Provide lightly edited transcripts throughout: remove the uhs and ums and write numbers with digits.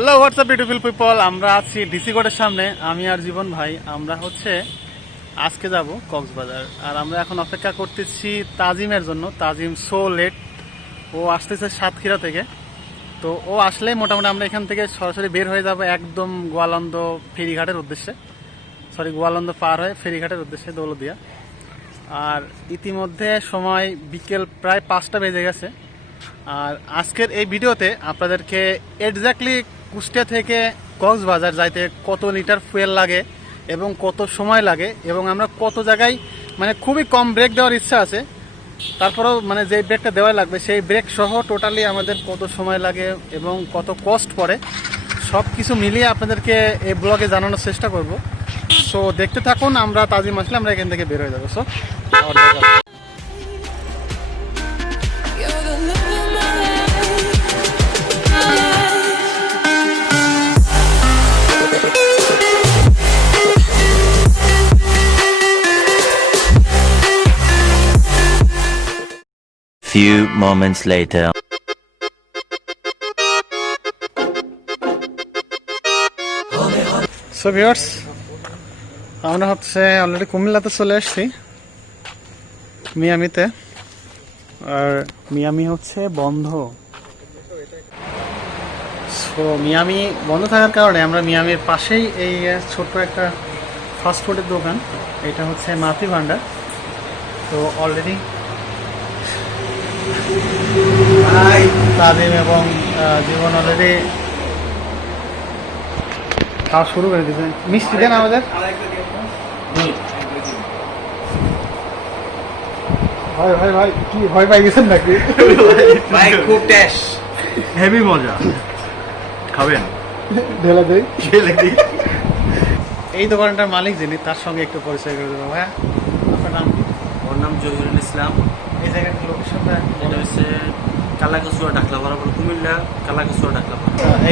Hello WhatsApp beautiful people, আমরা আছি DC কোর্টের সামনে। আমি আর জীবন ভাই আমরা আজকে যাব কক্সবাজার। আর আমরা এখন অপেক্ষা করতেছি তাজিমের জন্য। তাজিম সো লেট, ও আসতেছে সাতক্ষীরা থেকে। তো ও আসলেই মোটামুটি আমরা এখান থেকে সরাসরি বের হয়ে যাব একদম গোয়ালন্দ ফেরিঘাটের উদ্দেশ্যে। গোয়ালন্দ পার হয়ে ফেরিঘাটের উদ্দেশ্যে দৌলতদিয়া। আর ইতিমধ্যে সময় বিকেল প্রায় 5টা বেজে গেছে। আর আজকের এই ভিডিওতে আপনাদেরকে এক্স্যাক্টলি কুষ্টিয়া থেকে কক্সবাজার যাইতে কত লিটার ফুয়েল লাগে এবং কত সময় লাগে এবং আমরা কত জায়গায় খুবই কম ব্রেক দেওয়ার ইচ্ছা আছে, তারপরেও যে ব্রেকটা দেওয়া লাগবে সেই ব্রেক সহ টোটালি আমাদের কত সময় লাগে এবং কত কস্ট পড়ে সব কিছু মিলিয়ে আপনাদেরকে এই ব্লগে জানানোর চেষ্টা করব। সো দেখতে থাকুন। আমরা তাজিম আসলে আমরা এখান থেকে বের হয়ে যাবো। So Few moments later. So viewers, আমরা অলরেডি কুমিল্লাতে চলে আসছি, মিয়ামিতে। আর মিয়ামি বন্ধ। সো মিয়ামি বন্ধ থাকার কারণে আমরা মিয়ামির পাশেই এই ছোট্ট একটা ফাস্টফুডের দোকান, এটা মাতৃ ভান্ডার। তো অলরেডি তাজিম এবং জীবন অলরেডি খাওয়া শুরু করে দিয়েছে। মিষ্টি দেন আমাদের। ভাই ভাই ভাই কি ভয় পাই গেছেন নাকি? ভাই খুব টেস্ট, হেভি মজা। খাবেন? ঢেলে দেই, ঢেলে দিই। এই দোকানটার মালিক যিনি, তার সঙ্গে একটু পরিচয় করে দেবো। ভাইয়া, আপনার নাম কি? ওর নাম জহিরুল ইসলাম। এই জায়গাটার লোকেশনটা? এটা কালাকসুয়া ডাকলা বরাবর, কুমিল্লা কালাকসুয়া ডাকলা।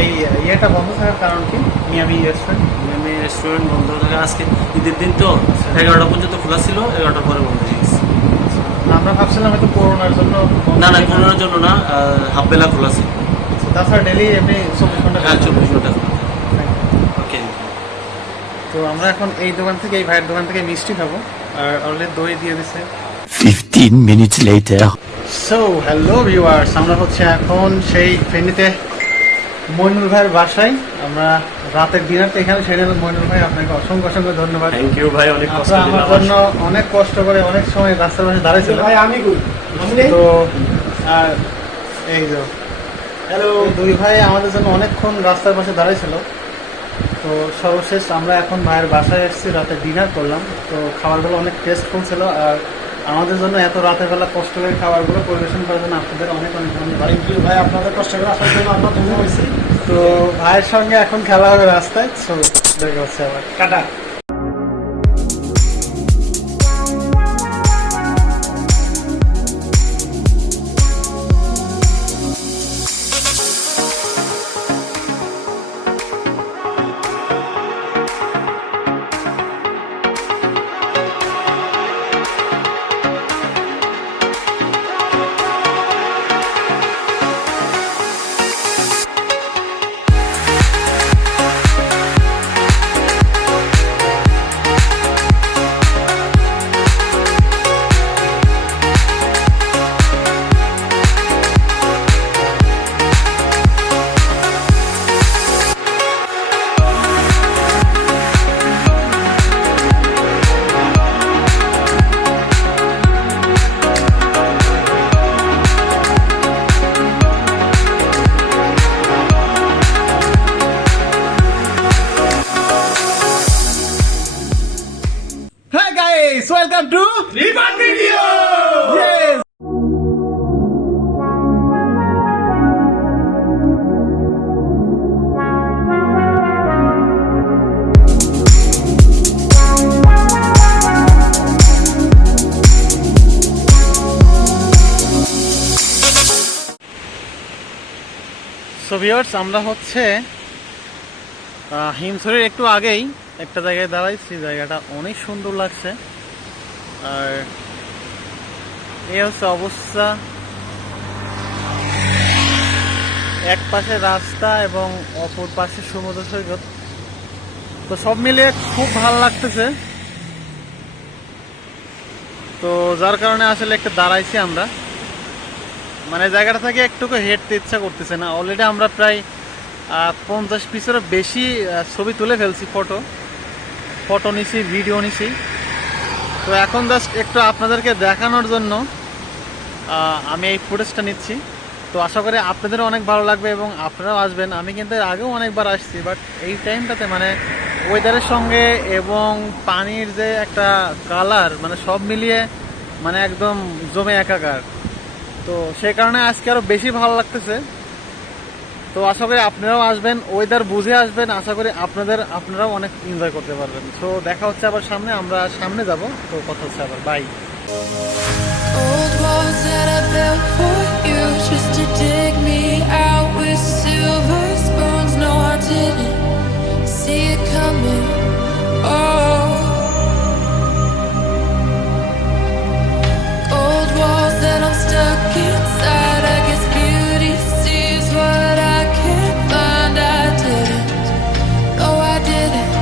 এই ইয়েটা বন্ধ থাকার কারণ কি? Miami restaurant. মিয়ামি রেস্টুরেন্ট বন্ধ থাকে আজকে ঈদের দিন, তো 11টা পর্যন্ত খোলা ছিল, 11টার পরে বন্ধ হয়ে গেছে। আমরা ভাবছিলাম হয়তো করোনার জন্য। না না, করোনার জন্য না, হাফ বেলা খোলা ছিল। তাছাড়া ডেলি এমনি 24 ঘন্টা। 24 ঘন্টা খোলা। ওকে। তো আমরা এখন এই দোকান থেকে, এই ভাইয়ের দোকান থেকে মিষ্টি খাবো। আর অলরেডি দই দিয়ে দিচ্ছে। 15 minutes later. So hello viewers, আমরা এখন সেই ফেনীতে মইনুল ভাইয়ের বাসায়। আমরা রাতের ডিনারটা এখানে সেরে নেব। মইনুল ভাই, আপনাকে অসংখ্য অসংখ্য ধন্যবাদ। থ্যাংক ইউ ভাই, অনেক কষ্ট করে আমার জন্য অনেক কষ্ট করে অনেক সময় রাস্তার পাশে দাঁড়িয়েছিল ভাই। আমি তো আর এই যে হ্যালো, দুই ভাই আমাদের জন্য অনেকক্ষণ রাস্তার পাশে দাঁড়িয়েছিল। তো সর্বশেষ আমরা এখন ভাইয়ের বাসায় এসেছি, রাতে ডিনার করলাম। তো খাবারগুলো অনেক টেস্টফুল ছিল। আর আমাদের জন্য এত রাতের বেলা কষ্ট করে খাবারগুলো পরিবেশন করার জন্য আপনাদের অনেক অনেক ধন্যবাদ। ভাই, আপনাদের কষ্ট করে আসার জন্য আমরা ধন্য হয়েছি। তো ভাইয়ের সঙ্গে এখন খেলা হবে রাস্তায়। সো দেখা হচ্ছে আবার, tata. Welcome to Revan Video. Yes. So viewers, আমরা হিমছড়ির একটু আগেই একটা জায়গায় দাঁড়াইছি। জায়গাটা অনেক সুন্দর লাগছে। আর এই অবস্থা। এক পাশে রাস্তা এবং অপর পাশে সমুদ্র সৈকত। তো সব মিলিয়ে খুব ভালো লাগতেছে। তো যার কারণে আসলে একটা দাঁড়াইছি আমরা, মানে জায়গাটা থেকে একটুকু হেঁটতে ইচ্ছা করতেছে না। অলরেডি আমরা প্রায় 50 পিসেরও বেশি ছবি তুলে ফেলছি, ফটো নিছি, ভিডিও নিছি। তো এখন জাস্ট একটু আপনাদেরকে দেখানোর জন্য আমি এই ফুটেজটা নিচ্ছি। তো আশা করি আপনাদেরও অনেক ভালো লাগবে এবং আপনারাও আসবেন। আমি কিন্তু এর আগেও অনেকবার আসছি, বাট এই টাইমটাতে মানে ওয়েদারের সঙ্গে এবং পানির যে একটা কালার, মানে সব মিলিয়ে মানে একদম জমে একাকার। তো সেই কারণে আজকে আরও বেশি ভালো লাগতেছে। তো আশা করি আপনারাও আসবেন, ওয়েদার বুঝে আসবেন। আশা করি আপনারাও অনেক এনজয় করতে পারবেন। সো দেখা হচ্ছে আবার সামনে, আমরা সামনে যাব। তো কথা হচ্ছে আবার, by. Old walls that I built for you just to dig me out with silver spoons. No, I didn't see it coming. Oh, old walls that I'm stuck inside. I guess beauty sees what I can't find. I didn't, no, I didn't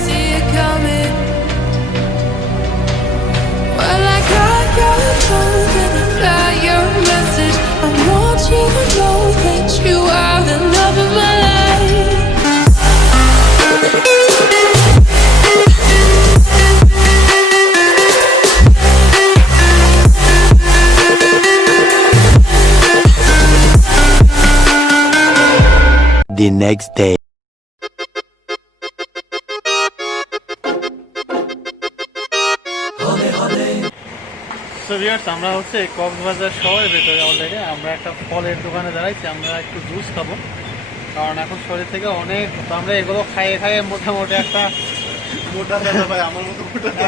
see it coming. Well, I got your phone and I got your message. I want you to know that you are the love of my life. The next day. So viewers, আমরা হচ্ছে কক্সবাজার শহরের ভেতরে already আমরা একটা ফলের দোকানে দাঁড়াইছি। আমরা একটু জুস খাবো, কারণ এখন শরীর থেকে অনেক, তো আমরা এগুলো খাইয়ে খাইয়ে মোটামুটি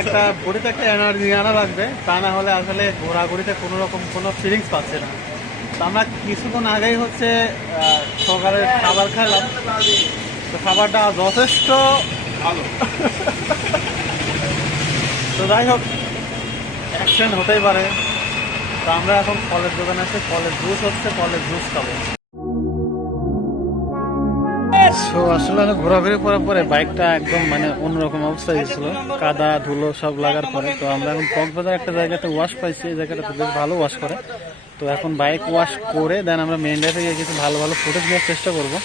একটা বডিতে একটা এনার্জি আনা লাগবে। তা না হলে আসলে ঘোরাঘুরিতে কোনো রকম কোনো ফিলিংস পাচ্ছে না। তো আমরা কিছুক্ষণ আগেই হচ্ছে সকালের খাবার খাইলাম। তো খাবারটা যথেষ্ট ভালো। তো যাই হোক, অ্যাকশন হতেই পারে। তো আমরা এখন ফলের দোকানে আছি, ফলের জুস হচ্ছে, ফলের জুস খাবো। তো আসলে ঘোরাঘুরি করার পরে বাইকটা একদম মানে অন্যরকম অবস্থায় গেছিল, কাদা ধুলো সব লাগার পরে। তো আমরা এখন কক্সবাজার একটা জায়গাতে ওয়াশ পাইছি, এই জায়গাটাতে বেশ ভালো ওয়াশ করে। তো এখন বাইক ওয়াশ করে দেন আমরা মেইন ড্রাইভে গিয়ে কিছু ভালো ভালো ফুটেজ নেওয়ার চেষ্টা করবো।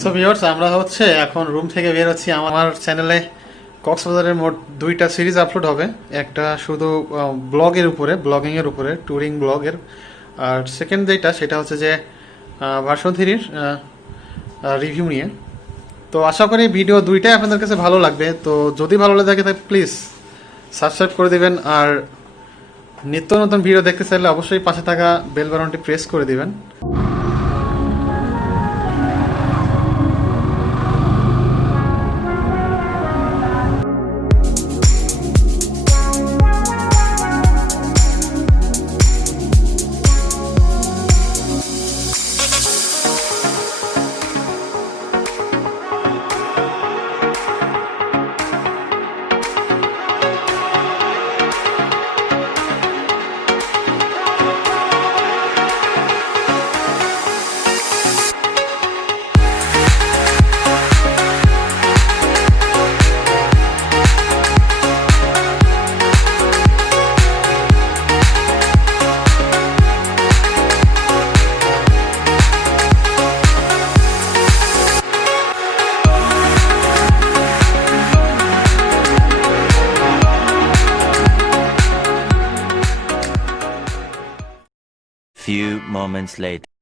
সো ভিউয়ার্স, আমরা হচ্ছে এখন রুম থেকে বের হচ্ছি। আমার চ্যানেলে কক্সবাজারের মোট 2টা সিরিজ আপলোড হবে। একটা শুধু ব্লগিংয়ের উপরে, ট্যুরিং ব্লগের। আর সেকেন্ড যেটা, সেটা হচ্ছে যে ভার্সন 3-র রিভিউ নিয়ে। তো আশা করি ভিডিও 2টাই আপনাদের কাছে ভালো লাগবে। তো যদি ভালো লাগে থাকে প্লিজ সাবস্ক্রাইব করে দিবেন। আর নিত্য নতুন ভিডিও দেখতে চাইলে অবশ্যই পাশে থাকা বেল বাটনটি প্রেস করে দিবেন। Few moments later.